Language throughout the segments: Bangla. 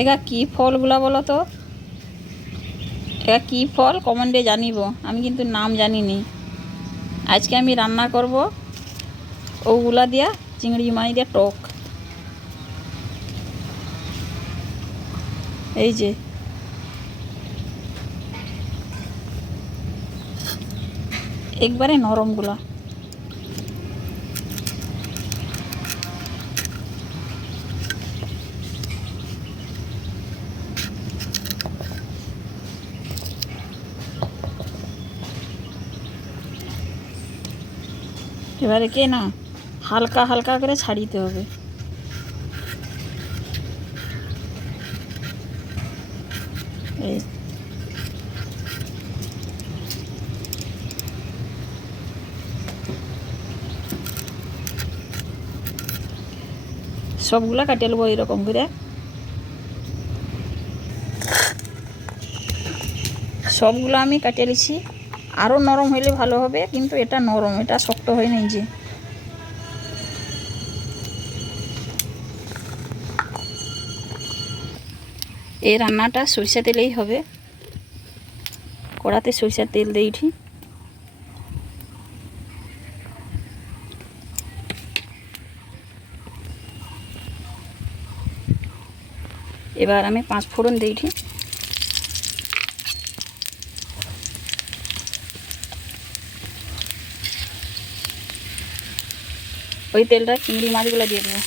এগা কি ফলগুলা বলো তো? এগা কি ফল কমেন্টে জানিব, আমি কিন্তু নাম জানিনি। আজকে আমি রান্না করব ওগুলা দিয়া চিংড়ি মাছ দিয়া টক। এই যে একবারে নরমগুলা। এবারে কে না হালকা হালকা করে ছাড়িতে হবে। এই সবগুলা কাটিয়ে নেবো এরকম করে। সবগুলো আমি কাটিয়ে নিচ্ছি। আরও নরম হইলে ভালো হবে, কিন্তু এটা নরম, এটা শক্ত হয় নাই। যে এই রান্নাটা সরিষা তেলেই হবে। কড়াতে সরিষার তেল দিয়েছি। এবার আমি 5 ফোড়ন দিয়েছি। ওই তেলটা চিংড়ি মাছগুলো দিয়ে দেবো।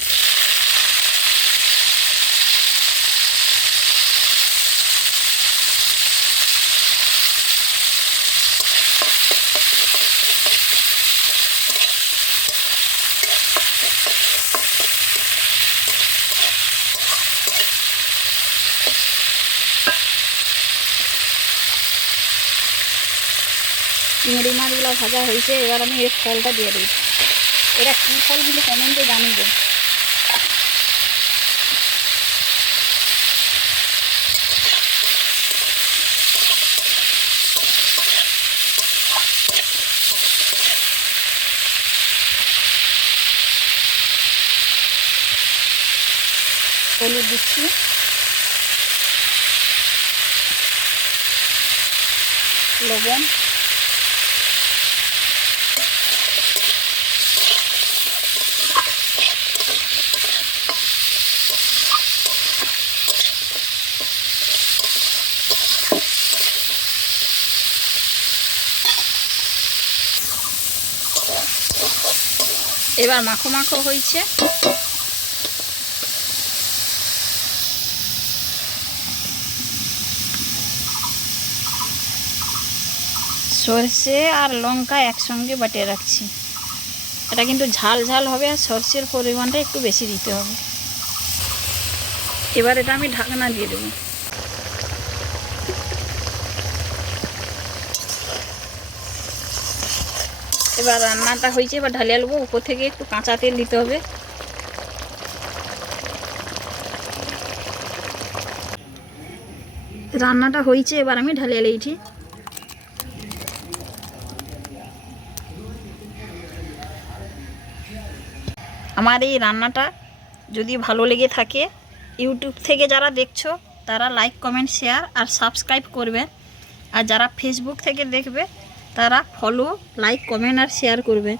চিংড়ি মাছগুলো ভাজা হয়েছে, এবার আমি এই ফলটা দিয়ে দিই। এটা কী ফল কিন্তু কমেন্টে জানিবে। হলুদ দিচ্ছি, লবণ, এবার মাখো মাখো হয়েছে। সরষে আর লঙ্কা একসঙ্গে বাটিয়ে রাখছি। এটা কিন্তু ঝাল ঝাল হবে, আর সরষের পরিমাণটা একটু বেশি দিতে হবে। এবার এটা আমি ঢাকনা দিয়ে দেবো। এবার রান্নাটা হয়েছে, এবার ঢালিয়ে নেবো। উপর থেকে একটু কাঁচা তেল দিতে হবে। রান্নাটা হয়েছে, এবার আমি ঢালিয়ে নিয়েছি। আমার এই রান্নাটা যদি ভালো লেগে থাকে, ইউটিউব থেকে যারা দেখছো তারা লাইক কমেন্ট শেয়ার আর সাবস্ক্রাইব করবে। আর যারা ফেসবুক থেকে দেখবে তারা ফলো, লাইক, কমেন্ট আর শেয়ার করবে।